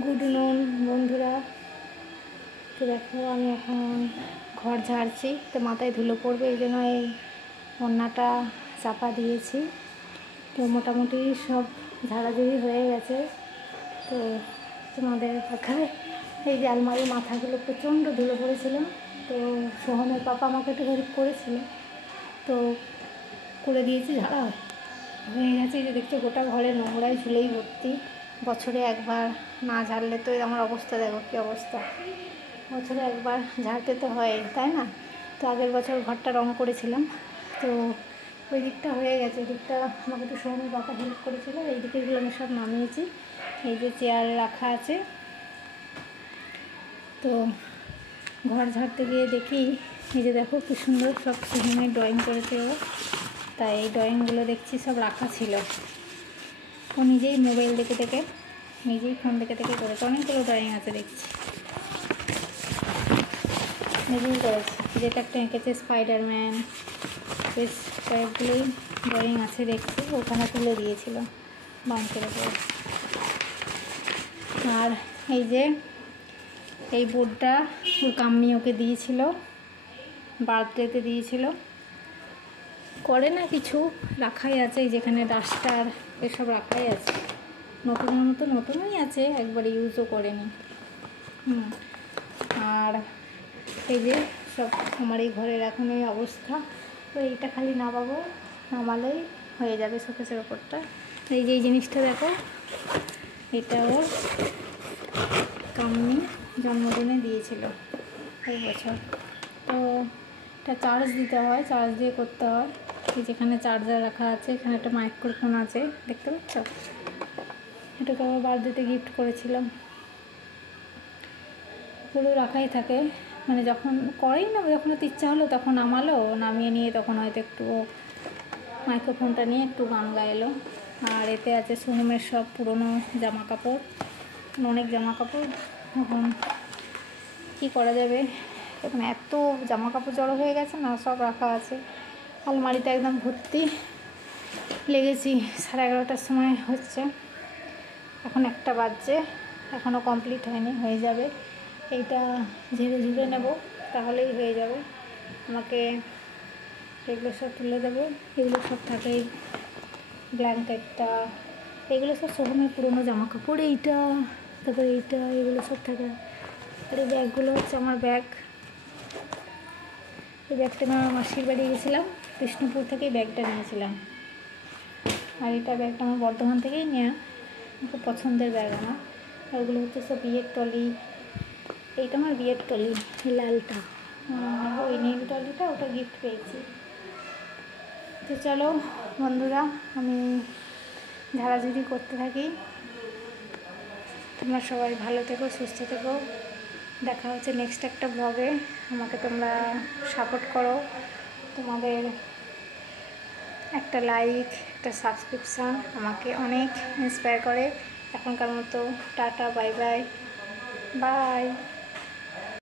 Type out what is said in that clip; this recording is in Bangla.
গুড নুন বন্ধুরা। তো দেখো আমি এখন ঘর ঝাড়ছি, তো মাথায় ধুলো পড়বে এই জন্য এই ওড়নাটা চাপা দিয়েছি। তো মোটামুটি সব ঝাড়াঝুড়ি হয়ে গেছে। তো তোমাদের দেখায় এই যে আলমারির মাথাগুলো প্রচণ্ড ধুলো পড়েছিল। তো সোহমের পাপা আমাকে একটু হেল্প করেছিল, তো করে দিয়েছি, ঝাড়া হয়ে গেছে। এই যে দেখছো গোটা ঘরে নোংরায় ঝুলেই ভর্তি। বছরে একবার না ঝাড়লে তো আমার অবস্থা দেখো কী অবস্থা। বছরে একবার ঝাড়তে তো হয়, তাই না? তো আগের বছর ঘরটা রং করেছিলাম, তো ওই দিকটা হয়ে গেছে। ওই দিকটা আমাকে একটু সোহমের বাবা হেল্প করেছিল। এই দিকেগুলো আমি সব নামিয়েছি, এই যে চেয়ারে রাখা আছে। তো ঘর ঝাড়তে গিয়ে দেখি এই যে দেখো কী সুন্দর সব সোহমের ড্রয়িং করেছে ও। তাই এই ড্রয়িংগুলো দেখছি সব রাখা ছিল। ও নিজেই মোবাইল দেখে দেখে, নিজেই ফোন দেখে দেখে করেছে। অনেকগুলো ড্রয়িং আছে দেখছি, নিজেই করেছে। যেটা একটা এঁকেছে স্পাইডারম্যান, বেশ কয়েকগুলোই ড্রয়িং আছে দেখছি, ওখানে তুলে দিয়েছিল বাঁকের উপর। আর এই যে এই বোর্ডটা ওর কাম্মি ওকে দিয়েছিল, বার্থডেতে দিয়েছিল। করে না কিছু, রাখাই আছে। যেখানে ডাস্টার এসব রাখাই আছে, নতুনের মতো নতুনই আছে, একবার ইউজও করেনি। আর এই যে সব আমার এই ঘরের এখন এই অবস্থা। তো এইটা খালি নামাবো, নামালেই হয়ে যাবে শোকেসের ওপরটা। এই যে এই জিনিসটা দেখো, এটা ওর কাম্মি জন্মদিনে দিয়েছিল এই বছর। তো এটা চার্জ দিতে হয়, চার্জ দিয়ে করতে হয়। এই যেখানে চার্জার রাখা আছে, এখানে একটা মাইক্রোফোন আছে, দেখতে পাচ্ছ? এটা তো আমার বার্থডেতে গিফট করেছিলাম। পুরো রাখাই থাকে, মানে যখন করেই না, যখন তো ইচ্ছা হলো তখন নামালো, নামিয়ে নিয়ে তখন হয়তো একটু মাইক্রোফোনটা নিয়ে একটু গান গাইলো। আর এতে আছে সোহমের সব পুরনো জামা কাপড়, অনেক জামা কাপড়। এখন কী করা যাবে, এখন এত জামা কাপড় জড়ো হয়ে গেছে না, সব রাখা আছে আলমারিতে একদম ভর্তি। লেগেছি 11:30টার সময় হচ্ছে, এখন 1টা বাজছে, এখনও কমপ্লিট হয়নি, হয়ে যাবে। এইটা ঝেড়ে ঝুড়ে নেব, তাহলেই হয়ে যাবে। আমাকে এগুলো সব তুলে দেবো। এগুলো সব থাকে, ব্ল্যাঙ্কেটটা, এগুলো সব সোহমের পুরোনো জামা কাপড়। এইটা, তারপরে এইটা, এগুলো সব থাকে। আর এই ব্যাগগুলো হচ্ছে আমার ব্যাগ। এই ব্যাগটা আমি আমার মাসির বাড়ি গেছিলাম, বিষ্ণুপুর থেকে এই ব্যাগটা নিয়েছিলাম। আর এটা ব্যাগটা আমার বর্ধমান থেকেই নেওয়া, খুব পছন্দের ব্যাগ আমার। আর ওগুলো হচ্ছে সব বিয়ের ট্রলি। এইটা আমার বিয়ের ট্রলি, এই লালটা, ওই নীল ট্রলিটা ওটা গিফট পেয়েছি। তো চলো বন্ধুরা, আমি ঝাড়াঝুড়ি করতে থাকি। তোমরা সবাই ভালো থেকো, সুস্থ থেকো। দেখা হচ্ছে নেক্সট একটা ব্লগে। আমাকে তোমরা সাপোর্ট করো, তোমাদের একটা লাইক, একটা সাবস্ক্রিপশান আমাকে অনেক ইন্সপায়ার করে। এখনকার মতো টাটা, বাই বাই, বাই।